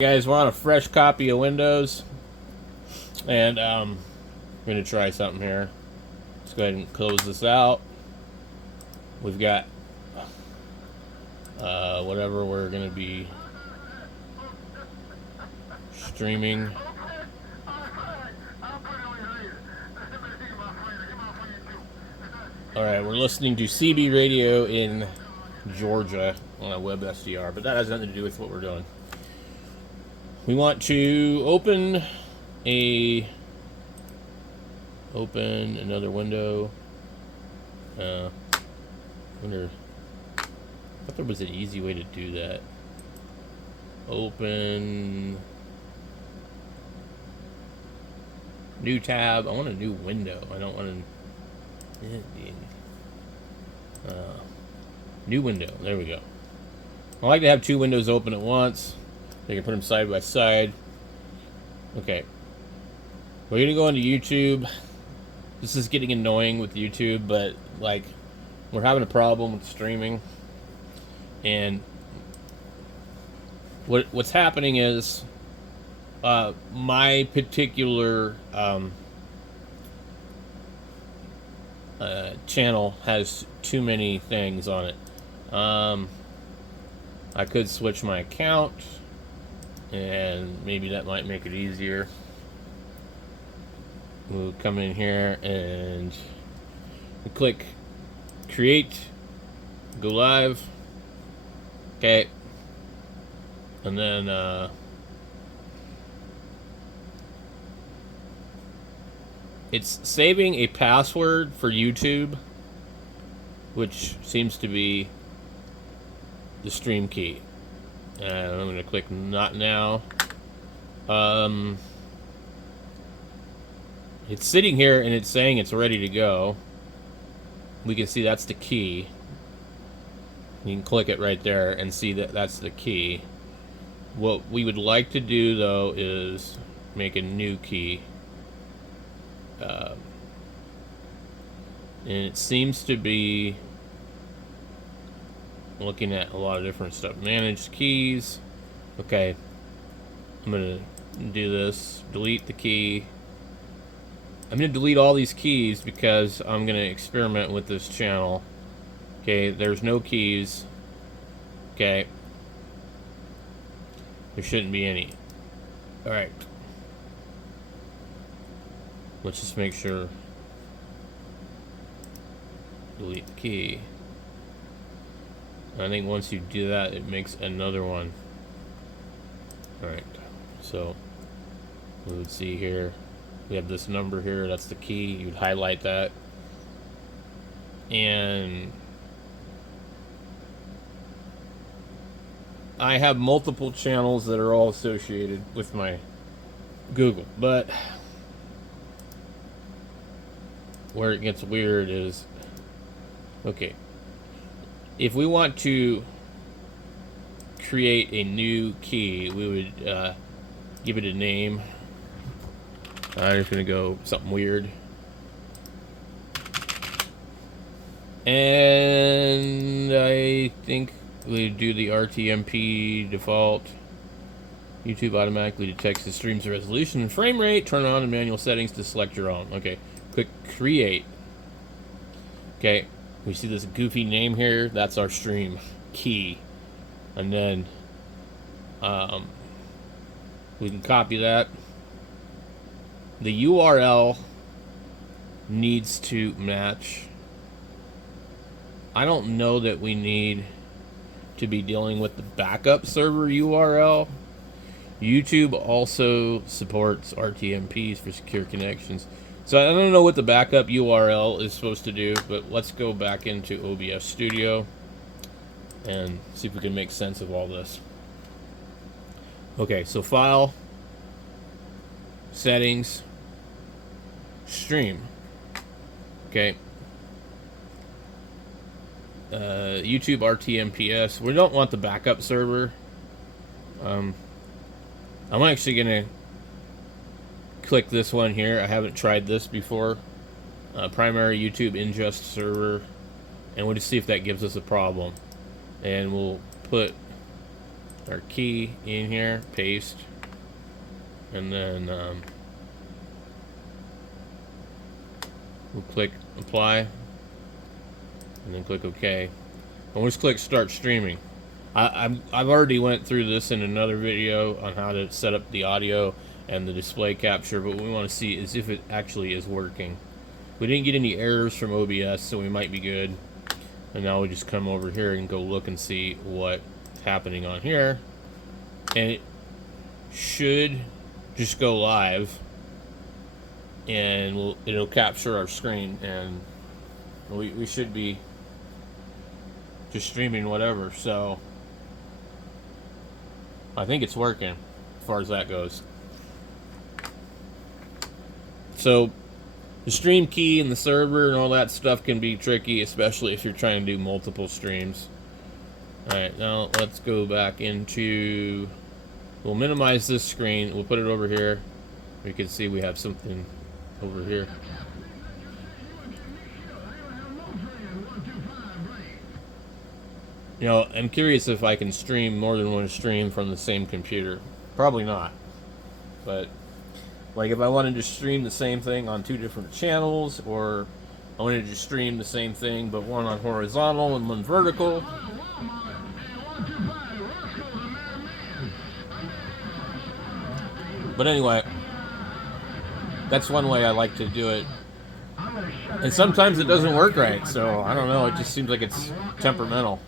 Guys, we're on a fresh copy of Windows, and we're going to try something here. Let's go ahead and close this out. We've got whatever we're going to be streaming. Alright, we're listening to CB radio in Georgia on a web SDR, but that has nothing to do with what we're doing. We want to open another window. I thought there was an easy way to do that. Open new tab. I want a new window. I don't want to. New window. There we go. I like to have two windows open at once. You can put them side by side. Okay. We're gonna go into YouTube. This is getting annoying with YouTube, but like we're having a problem with streaming. And what's happening is my particular channel has too many things on it. I could switch my account, and maybe that might make it easier. We'll come in here and we'll click create, go live. Okay, and then it's saving a password for YouTube, which seems to be the stream key. And I'm going to click not now. It's sitting here and it's saying it's ready to go. We can see that's the key. You can click it right there and see that that's the key. What we would like to do though is make a new key. And it seems to be looking at a lot of different stuff. Manage keys. Okay. I'm going to do this. Delete the key. I'm going to delete all these keys because I'm going to experiment with this channel. Okay, there's no keys. Okay. There shouldn't be any. Alright. Let's just make sure. Delete the key. I think once you do that, it makes another one. Alright. So, we would see here. We have this number here, that's the key. You'd highlight that. And I have multiple channels that are all associated with my Google, but where it gets weird is, okay, if we want to create a new key, we would give it a name. I'm just going to go something weird. And I think we do the RTMP default. YouTube automatically detects the stream's resolution and frame rate. Turn on the manual settings to select your own. Okay, click create. Okay, we see this goofy name here. That's our stream key. And then we can copy that. The URL needs to match. I don't know that we need to be dealing with the backup server URL. YouTube also supports RTMPs for secure connections. So I don't know what the backup URL is supposed to do, but let's go back into OBS Studio and see if we can make sense of all this. Okay, so file, settings, stream. Okay. YouTube RTMPS. We don't want the backup server. I'm actually gonna click this one here. I haven't tried this before. Primary YouTube ingest server, and we'll just see if that gives us a problem. And we'll put our key in here, paste, and then we'll click apply, and then click OK. And we'll just click start streaming. I've already went through this in another video on how to set up the audio and the display capture, but what we want to see is if it actually is working. We didn't get any errors from OBS, so we might be good. And now we just come over here and go look and see what's happening on here. And it should just go live, and it'll capture our screen, and we should be just streaming whatever. So I think it's working as far as that goes. So the stream key and the server and all that stuff can be tricky, especially if you're trying to do multiple streams. Alright, now let's go back into... We'll minimize this screen. We'll put it over here. You can see we have something over here. You know, I'm curious if I can stream more than one stream from the same computer. Probably not. But, like, if I wanted to stream the same thing on 2 different channels, or I wanted to stream the same thing, but one on horizontal and one vertical. But anyway, that's one way I like to do it. And sometimes it doesn't work right, so I don't know, it just seems like it's temperamental.